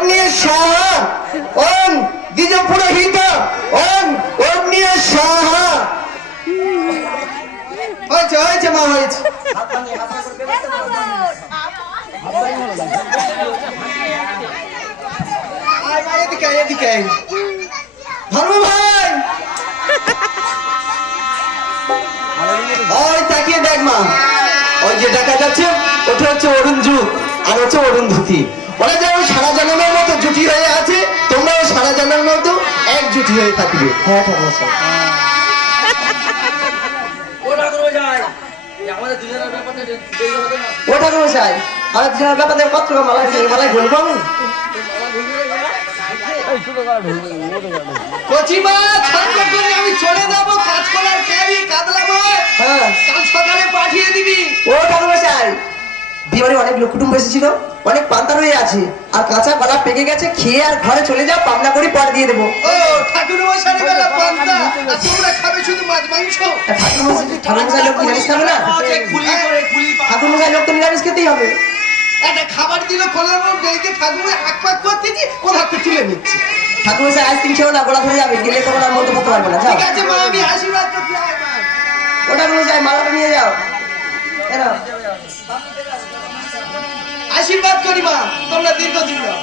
অগ্নির সাহা ওম দ্বিজ পুরোহিত ওম অগ্নির সাহা। হয়েছে হয়েছে মা হয়েছে। এদিকে এদিকে ধর্ম ভাই ওই তাকিয়ে দেখ মা, ওই যে দেখা যাচ্ছে ওটা হচ্ছে অরুণ যুগ আর হচ্ছে অরুণ ধুতি। ওরা যেমন সারা জন্মের মতো জুটি হয়ে আছে, তোমরাও সারা জন্মের মতো এক জুটি হয়ে থাকবে। হ্যাঁ ঠাকুর মশাই। ও ঠাকুর মশাই আমাদের দুজনের ব্যাপারে কত মালায় বলবো আমি। আমি চলে যাবো, কাজ করার কাদলাবো, কাল সকালে পাঠিয়ে দিবি। ও ঠাকুর মশাই, বিবারে অনেক লোক কুটুম্ব এসেছিল, অনেক পান্তা রয়ে আছে, আর কাঁচা কলা পেকে গেছে, খেয়ে আর ঘরে চলে যাও, পাবনা করে পরে দিয়ে দেবো। ও ঠাকুর মশাই বেলা পান্তা, আর তোমরা খাবে শুধু মাছ মাংস। ঠাকুর মশাই লোক নিরামিষ খাবে না? ঠাকুর মশাই লোক তো নিরামিষ খেতেই হবে। একটা খাবার দিল খোলার পর দেখে ঠাকুর হাক পাক করতেছি, ওর হাতে তুলে নিচ্ছে। ঠাকুর মশাই আইসক্রিম খেও না, গোলা ধরে যাবে, গেলে তখন আর মতো করতে পারবে না। ঠিক আছে মা, আমি আশীর্বাদ করতে। ও ঠাকুর মশাই মালাটা নিয়ে যাও। আশীর্বাদ করি মা, তোমরা দীর্ঘদিন মা।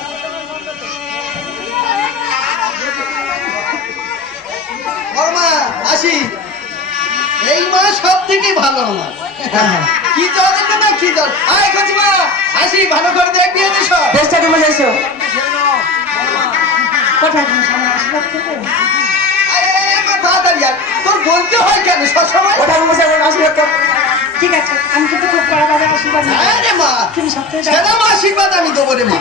আসি, এই মা সব থেকে ভালো আমার। কি জল না কি জল, আয় কচি মা আসি, ভালো করে দেখবি এসো। চেষ্টা করে এসো। তোর বলতে হয় কেন সবসময়? ওটা আশীর্বাদ কর। ঠিক আছে, আমি কিন্তু খুব কড়াভাবে আশীর্বাদ। আরে মা তুমি সবথেকে আশীর্বাদ আমি দেবো রে মা।